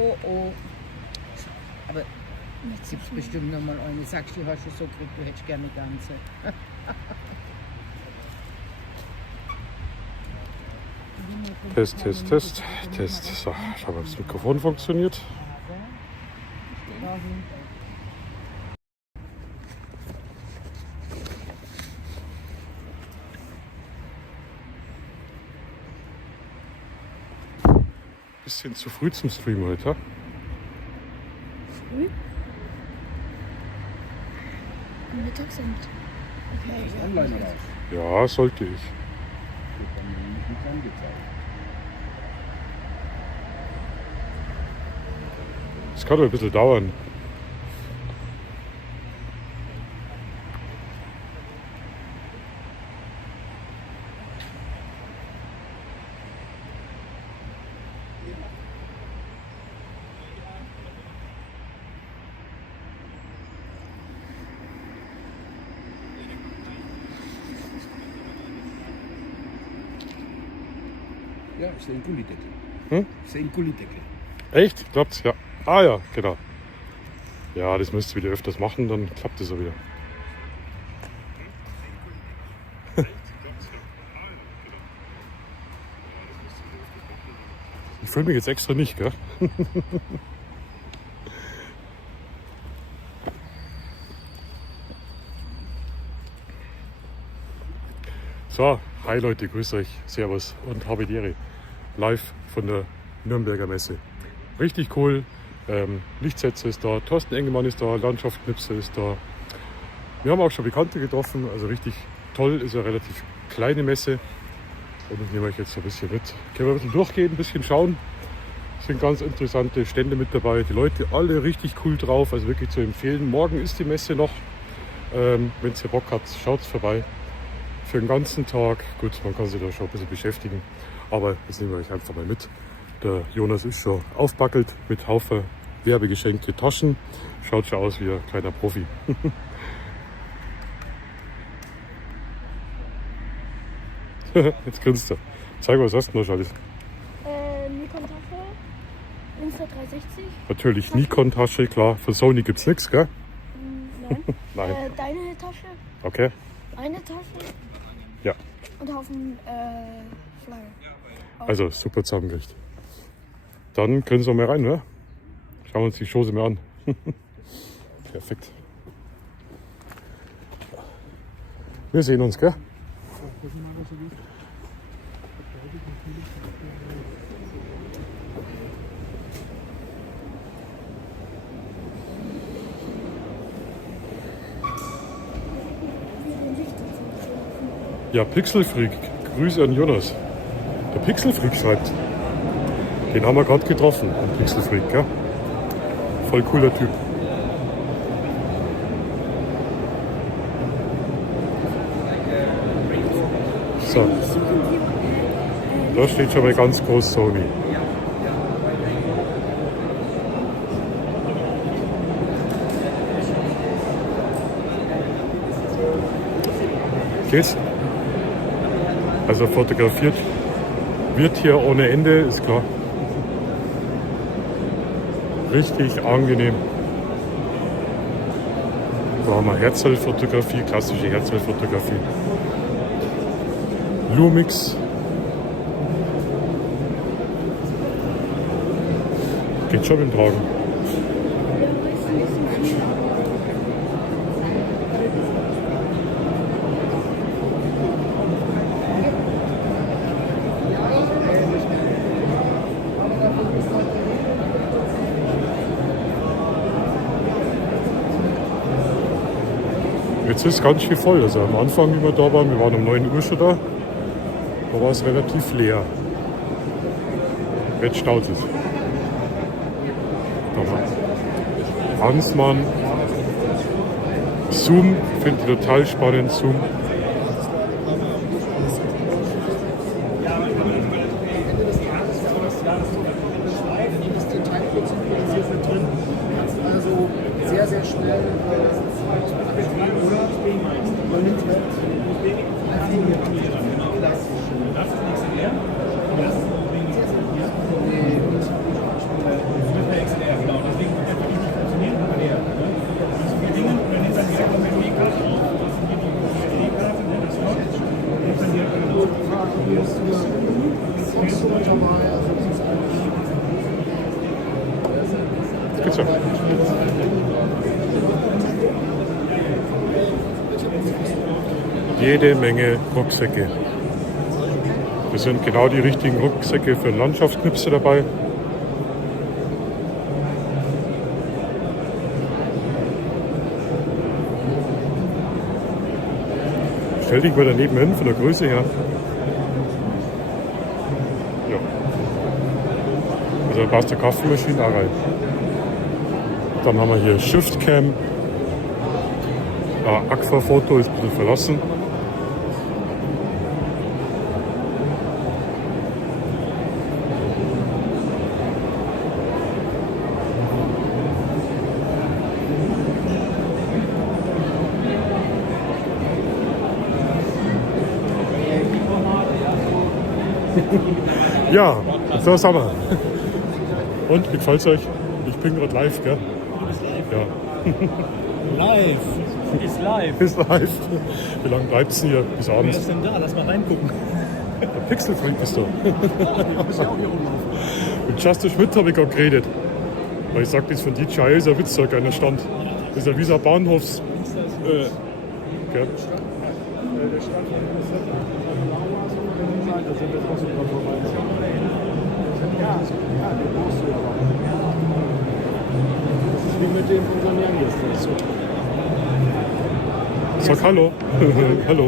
Oh oh. Aber jetzt gibt es bestimmt noch mal eine. Sagst du, hast du so gekriegt, du hättest gerne eine ganze. Test, Test, Test, Test. So, schauen wir, ob das Mikrofon funktioniert. Bisschen zu früh zum Stream heute. Früh? Mittagsend. Okay. Online raus. Ja, sollte ich. Wird dann nämlich nicht angezeigt. Das kann doch ein bisschen dauern. Ja, ich sehe einen Gullideckel. Hm? Ich sehe einen Gullideckel. Echt? Klappt's? Ja. Ah ja, genau. Ja, das müsst ihr wieder öfters machen, dann klappt es auch wieder. Ich fühle mich jetzt extra nicht, gell? So, hi Leute, grüß euch, servus und habe die Ehre. Live von der Nürnberger Messe. Richtig cool, Lichtsetzer ist da, Thorsten Engemann ist da, Landschaft Knipse ist da. Wir haben auch schon Bekannte getroffen, also richtig toll, ist eine relativ kleine Messe. Und ich nehme euch jetzt so ein bisschen mit. Können wir ein bisschen durchgehen, ein bisschen schauen. Es sind ganz interessante Stände mit dabei, die Leute alle richtig cool drauf, also wirklich zu empfehlen. Morgen ist die Messe noch, wenn ihr Bock habt, schaut vorbei. Für den ganzen Tag. Gut, man kann sich da schon ein bisschen beschäftigen, aber jetzt nehmen wir euch einfach mal mit. Der Jonas ist schon aufbackelt mit Haufen Werbegeschenke, Taschen. Schaut schon aus wie ein kleiner Profi. Jetzt grinst er. Zeig, was hast du noch alles? Nikon-Tasche, Insta360. Natürlich Nikon-Tasche, klar. Von Sony gibt es nichts, gell? Nein. Nein. Deine Tasche, Okay. eine Tasche Ja, und Haufen Flyer. also super zusammengekriegt. Dann können Sie mal rein, ne? Schauen wir uns die Chose mal an. Perfekt. Wir sehen uns, gell? Ja, Pixelfreak. Grüße an Jonas. Der Pixelfreak schreibt. Den haben wir gerade getroffen, den Pixelfreak, gell? Voll cooler Typ. So. Da steht schon mal ganz groß Sony. Geht's? Also fotografiert wird hier ohne Ende, ist klar. Richtig angenehm. Da haben wir Herzfotografie, klassische Herzfotografie. Lumix. Geht schon mit dem Tragen. Jetzt ist es ganz schön voll. Also am Anfang, wie wir da waren, wir waren um 9 Uhr schon da war es relativ leer. Jetzt staut es. Hansmann. Zoom, finde ich total spannend. Zoom. Also sehr, sehr schnell Bitte. Jede Menge Rucksäcke. Das sind genau die richtigen Rucksäcke für einen Landschaftsknipse dabei. Stell dich mal daneben hin, von der Größe her. Ja. Also da passt der Kaffeemaschine auch rein. Dann haben wir hier Shift Cam. Aquafoto ist ein bisschen verlassen. Ja, so sind wir. Und, wie gefällt's euch? Ich bin gerade live, gell? Ja. Live. Ist live. Ist live. Wie lange bleibt's denn hier? Bis Wer abends. ist denn da? Lass mal reingucken. Der Pixelfreak bist du. Ja, muss ja auch hier rumlaufen. Mit Justin Schmidt habe ich gerade geredet. Weil ich sagte, das von DJI ist ein Witzzeug, einer stand. Das ist ja wie so ein Bahnhofs. Gell? Der Stand von da sind wir trotzdem dran vorbei. Ja, den brauchst du aber. Das ist wie mit dem unseren Youngest. So. Sag Hallo. Hallo.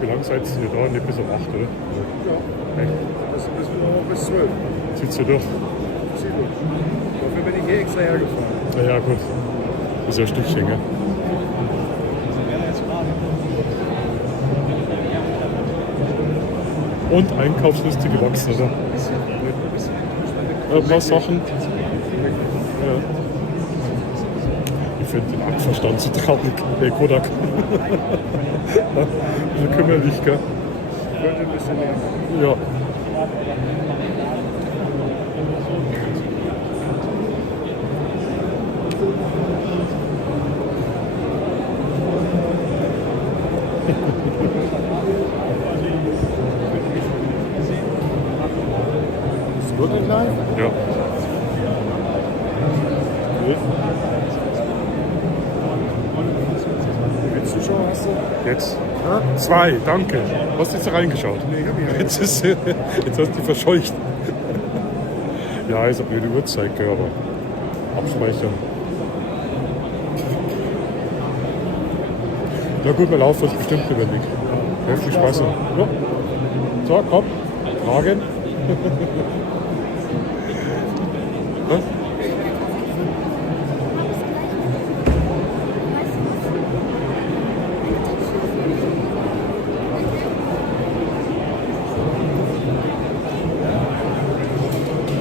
Wie lange seid ihr da? Nicht bis um 8, oder? Ja, Echt? das ist bis 12. Zieht's ihr durch? Dafür bin ich hier extra hergefahren. Ja, gut. Das ist ja ein Stückchen, gell? Und Einkaufsliste gewachsen, oder? Ein paar Sachen. Ja. Ich finde den Abverstand zu tragen. Der Kodak. So kümmerlich, gell? Könnte ein bisschen mehr. Ja. Ist wirklich live? Ja. Wie viele Zuschauer hast du? Jetzt. 2, danke. Hast du jetzt reingeschaut? Nee, ich hab ihn ja Jetzt, jetzt hast du die verscheucht. Ja, ist eine blöde Uhrzeit, gell, aber abspeichern. Na gut, wir laufen uns bestimmt über den Weg. Ja, viel Spaß. Ja. So, komm. Tragen. Ja?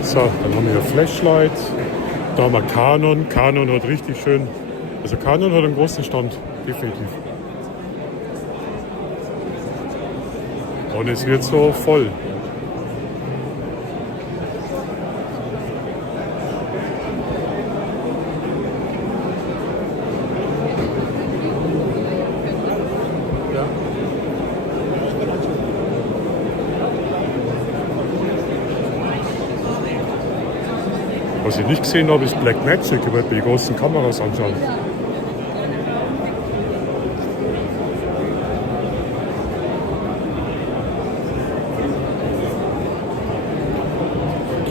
So, dann haben wir hier Flashlight. Da haben wir Canon. Canon hat richtig schön. Also Canon hat einen großen Stand, definitiv. Und es wird so voll. Was ich nicht gesehen habe, ist Blackmagic. Ich werde mir die großen Kameras anschauen.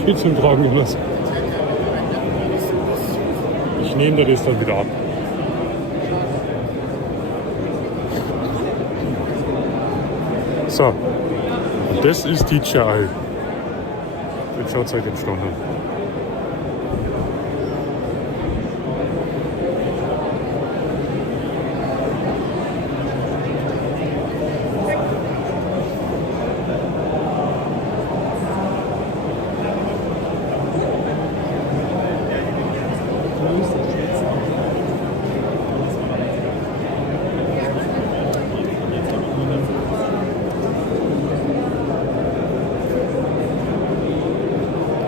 Geht zum Tragen immer. Ich nehme dir das dann wieder ab. So, und das ist DJI. Jetzt schaut es euch den Stand an.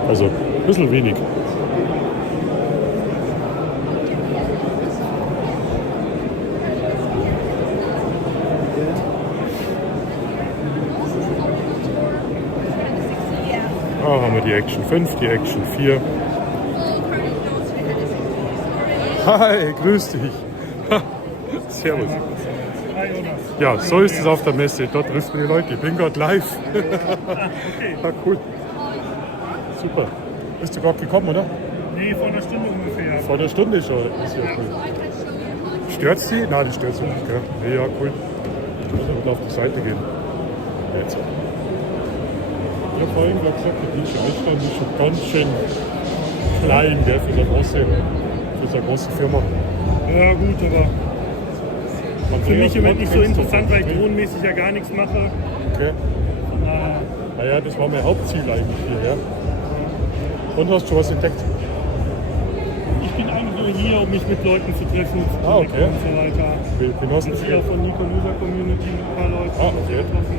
Also ein bisschen wenig. Da haben wir die Action 5, die Action 4. Hi, grüß dich. Servus. Hi Jonas. Ja, so ist es auf der Messe. Dort trifft man die Leute. Ich bin gerade live. Okay. Ja, cool. Super. Bist du gerade gekommen, oder? Nee, vor einer Stunde ungefähr. Vor einer Stunde schon. Ist ja cool. Stört's die? Nein, die stört sie nicht. Gell? Nee, ja, cool. Ich muss mal auf die Seite gehen. Jetzt. Ich habe vorhin gerade gesagt, die Einstein ist schon ganz schön klein, gell, für so eine große Firma. Ja gut, aber für mich im Moment nicht so Andreas interessant, weil ich Wort- drohnenmäßig ja gar nichts mache. Okay. Von daher, Naja, das war mein Hauptziel eigentlich hier, ja. Und hast du was entdeckt? ich bin eigentlich nur hier, um mich mit Leuten zu treffen zu Ah, okay. connecten und so weiter. Wen hast du Ich bin hier von Nikon User Community mit ein paar Leuten Ah, uns okay. getroffen.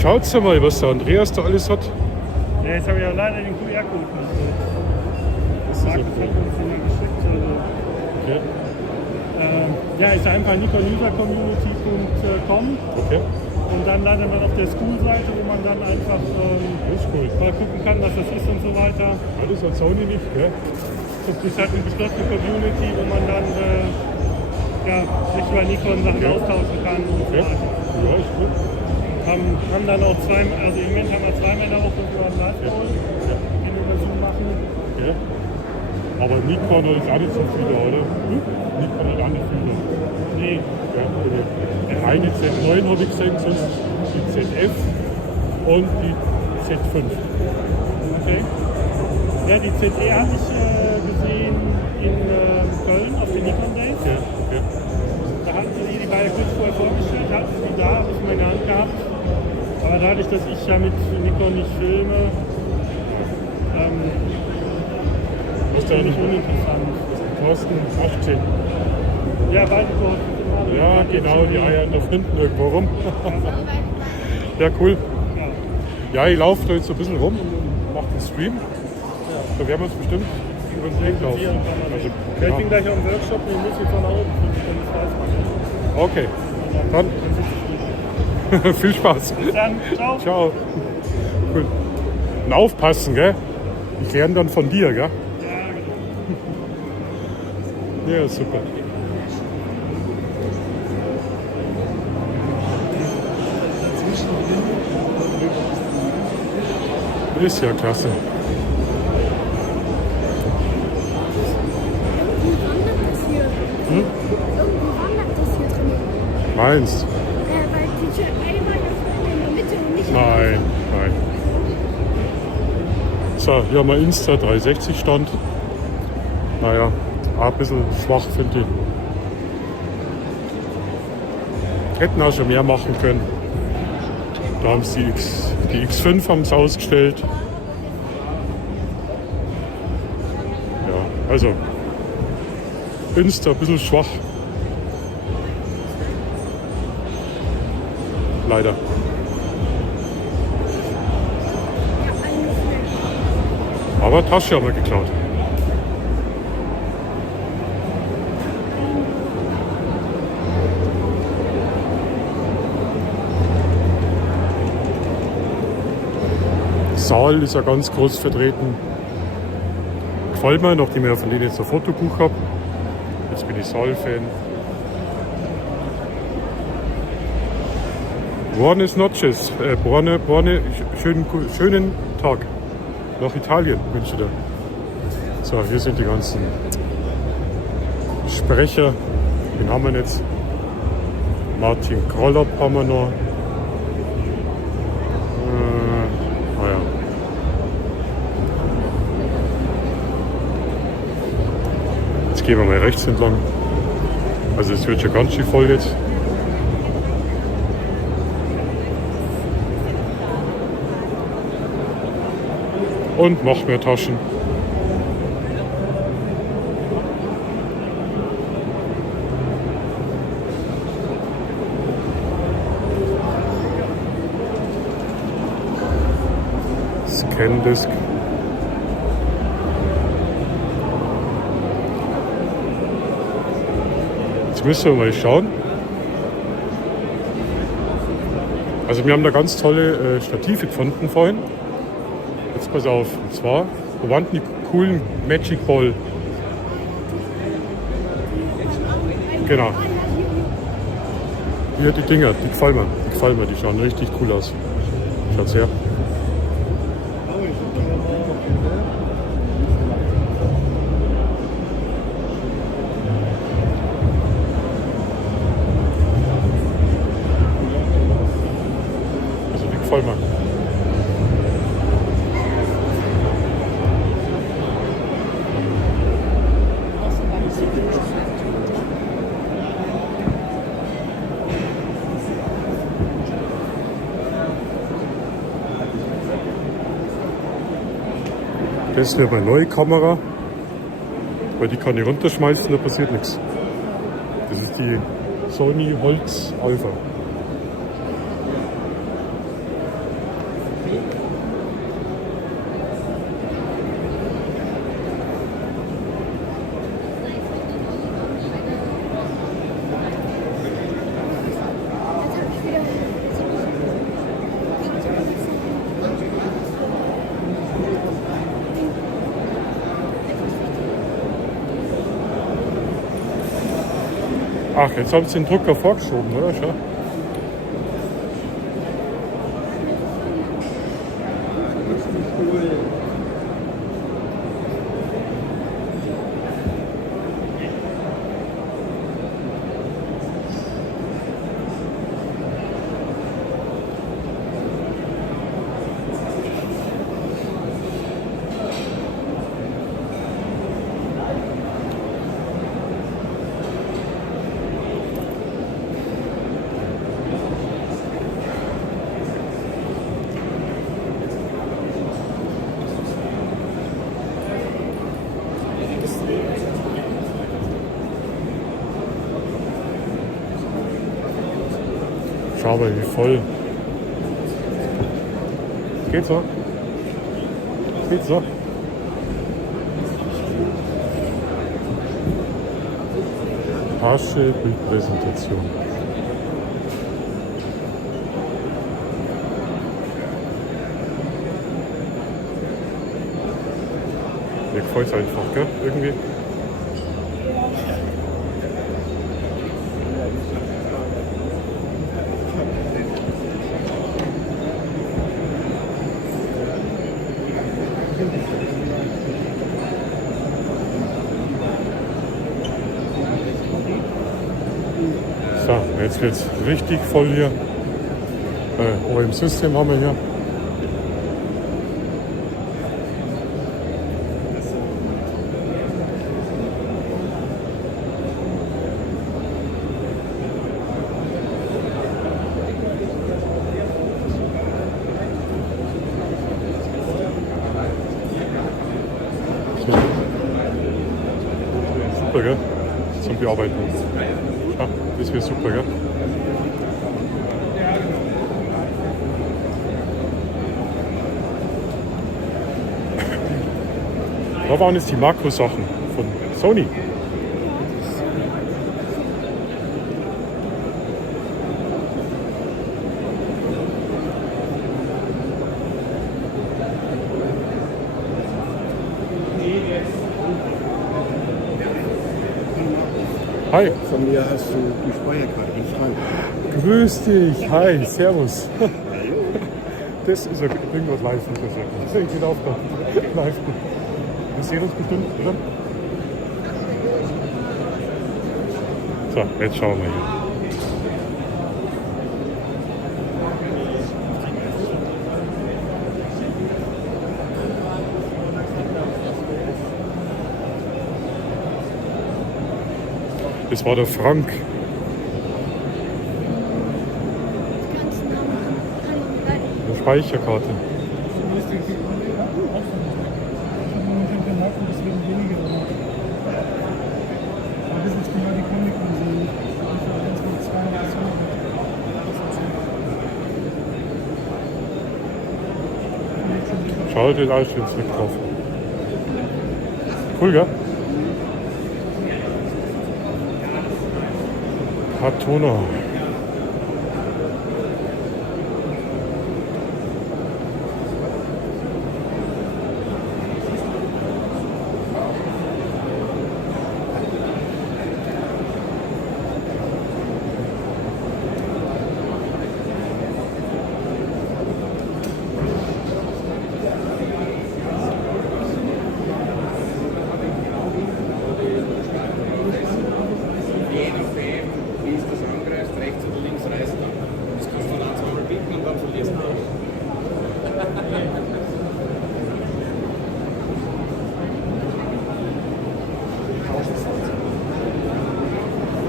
Schaut's mal, was der Andreas da alles hat. Ja, jetzt habe ich ja leider den QR-Code nicht mit. Das ist ja Markus cool. hat uns den ja geschickt. Also, Okay. ja, ist einfach nikonusercommunity.com Okay. und dann landet man auf der School-Seite, wo man dann einfach Das ist cool. mal gucken kann, was das ist und so weiter. Alles hat Sony nicht, gell? Das ist halt eine geschlossene Community, wo man dann ja, sich über Nikon Sachen austauschen kann und so Okay. weiter. Ja, ist cool. Haben dann auch also im Moment haben wir zweimal in der Woche über einen Live-Call, den wir über Zoom machen. Okay. Aber Nikon ist auch nicht so viele, oder? Nikon hat auch nicht viele. Nee, Ja, okay. Eine Z9 habe ich gesehen, sonst die ZF und die Z5. okay. Ja, die ZE habe ich gesehen in Köln auf den Nikon Days. Okay, okay. Da hatten sie die beide kurz vorher vorgestellt, hatten sie die da, habe ich in meiner Hand gehabt. Aber dadurch, dass ich ja mit Nikon nicht filme, Ist ist da das nicht nicht uninteressant. Thorsten 18? Ja, beide Kosten. Ja, genau, die eiern da hinten irgendwo rum. Ja, cool. Ja, ich laufe da jetzt so ein bisschen rum und mache den Stream. Da werden wir uns bestimmt über den Weg laufen. Also, Ja, ich bin gleich am Workshop, den muss ich jetzt noch nach oben fliegen, wenn ich weiß mache. okay, dann viel Spaß. Bis dann, ciao. Ciao. Cool. Und aufpassen, gell? Ich lerne dann von dir, gell? Ja, genau. Ja, super. Ist ja klasse. Irgendwie wandert das hier. Irgendwie wandert das hier drin. Meins? Weil die Tür einmal in der Mitte und nicht Nein, nein. So, hier haben wir Insta 360 Stand. Naja, auch ein bisschen schwach finde ich. Hätten auch schon mehr machen können. Da haben sie die X5 haben sie ausgestellt. Ja, also Insta ein bisschen schwach. Leider. Ja, eigentlich nicht. Aber Tasche haben wir geklaut. Saal ist ja ganz groß vertreten. Gefällt mir, nachdem ich ja von denen jetzt ein Fotobuch habe. Jetzt bin ich Saal-Fan. Buenas noches. Schönen Tag. Nach Italien wünsche ich dir. So, hier sind die ganzen Sprecher. Den haben wir jetzt. Martin Krollop haben wir noch. Ja. Jetzt gehen wir mal rechts entlang. Also es wird schon ganz schön voll jetzt. Und noch mehr Taschen. Scandisk. Jetzt müssen wir mal schauen. Also wir haben da ganz tolle Stative gefunden vorhin. Jetzt pass auf, und zwar, wo waren die coolen Magic Ball Genau. Ah, ja, hier. Hier die Dinger, die gefallen mir. Die schauen richtig cool aus. Schaut's her. Also die gefallen mir. Das ist hier meine neue Kamera, weil die kann ich runterschmeißen, da passiert nichts. Das ist die Sony Holz Alpha. Jetzt habe ich wieder. Ach, jetzt haben sie den Drucker vorgeschoben, oder? Schau. Schau mal, wie voll. Geht so? Geht so? Tasche Bildpräsentation. Mir gefällt es einfach, gell? Irgendwie. So, jetzt wird es richtig voll hier. OM System haben wir hier. So. Super, gell? Zum Bearbeiten. Ja, das wäre super, gell? Da waren jetzt die Makrosachen von Sony. Hi. Von mir hast du die Steuerkarte in Frank. Grüß dich. Hi, servus. Das ist ja irgendwas live. Ich bin auf da. Live. Wir sehen uns bestimmt, oder? So, jetzt schauen wir hier. Das war der Frank. Ganz nah. Hallo. Eine Speicherkarte. Schau dir den Einstellungsweg drauf. Cool, gell? Hatona.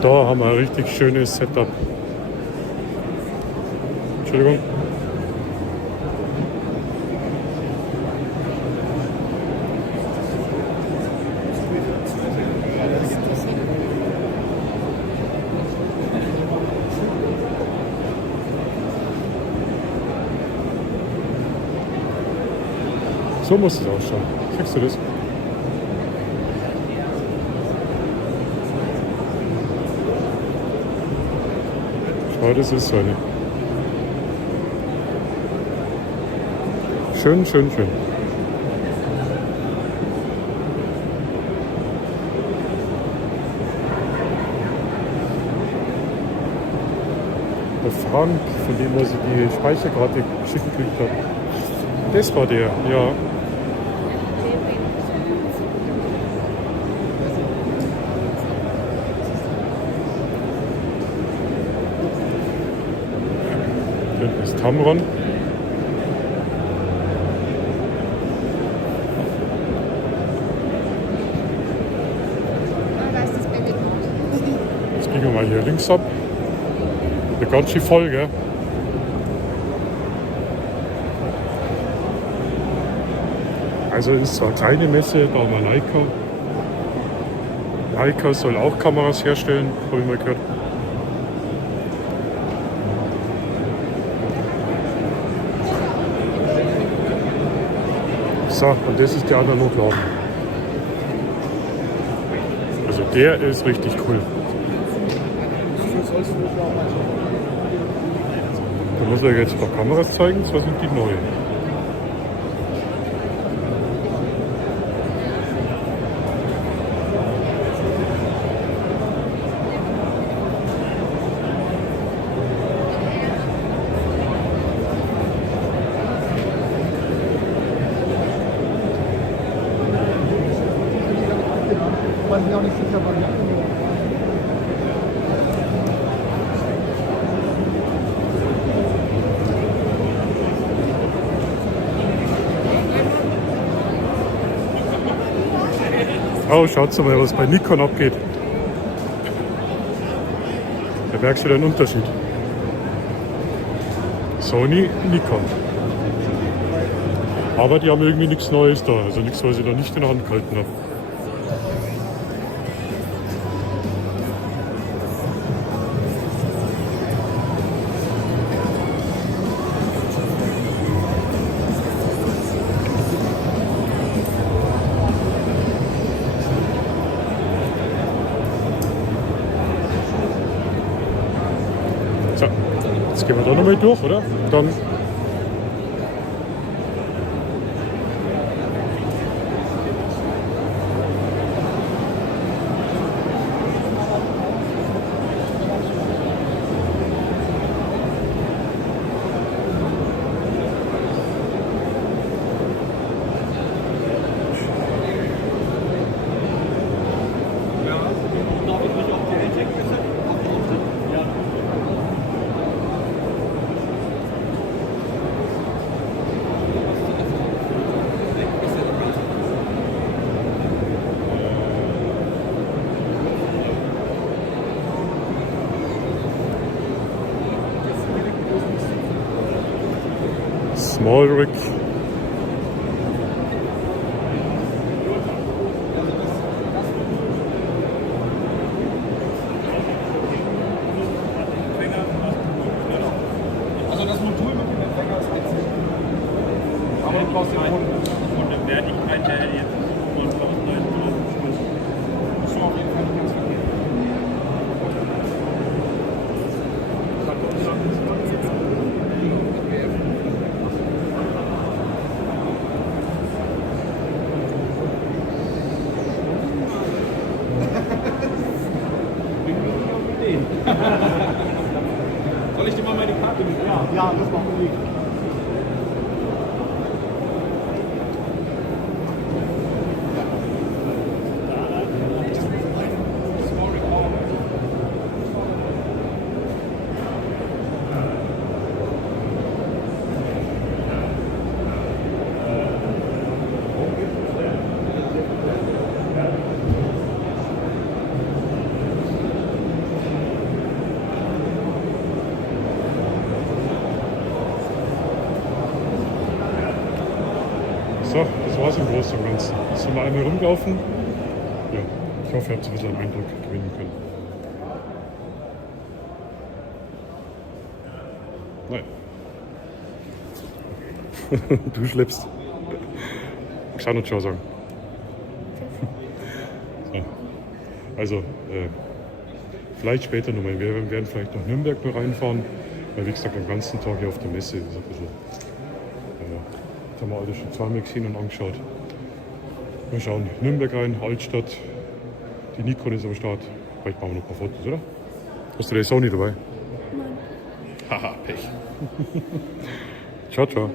da haben wir ein richtig schönes Setup. Entschuldigung. So muss es ausschauen. Siehst du das? Schau, das ist so eine. Schön, schön, schön. Der Frank, von dem was ich die Speicherkarte geschickt gekriegt habe. Das war der, ja. Hinten ist Tamron. Da ist das Belly. Jetzt gehen wir mal hier links ab. Eine ganz schön voll, gell? Also ist zwar eine kleine Messe, da haben wir Leica. Leica soll auch Kameras herstellen, habe ich mal gehört. So, und das ist der Analogladen. Also der ist richtig cool. Da muss ich jetzt ein paar Kameras zeigen, zwar sind die neu. Weiß ich auch nicht sicher, wann die Oh, schaut mal, was bei Nikon abgeht. Da merkst du den Unterschied. Sony, Nikon. Aber die haben irgendwie nichts Neues da, also nichts, was ich da nicht in der Hand gehalten habe. So, jetzt gehen wir da nochmal durch, oder? Dann Small Rig. Also das Modul mit dem Empfänger ist einzeln. Aber du brauchst den Boden. Von der Wertigkeit her jetzt von 1000 Bist du auf jeden Fall nicht ganz verkehrt. Soll ich dir mal meine Karte mitnehmen? Ja, das machen wir. es im Großen und Ganzen. Jetzt sind wir einmal rumgelaufen. Ja, ich hoffe, ihr habt ein bisschen einen Eindruck gewinnen können. Nein. Du schleppst. Ich kann nicht schon sagen. So. Also, vielleicht später nochmal. Wir werden vielleicht nach Nürnberg noch reinfahren. Weil, wie gesagt, den ganzen Tag hier auf der Messe ist ein bisschen. Das haben wir alles schon zweimal gesehen und angeschaut. Wir schauen Nürnberg rein, Altstadt. Die Nikon ist am Start. Vielleicht machen wir noch ein paar Fotos, oder? Hast du die Sony dabei? Nein. Haha, Pech. Ciao, ciao.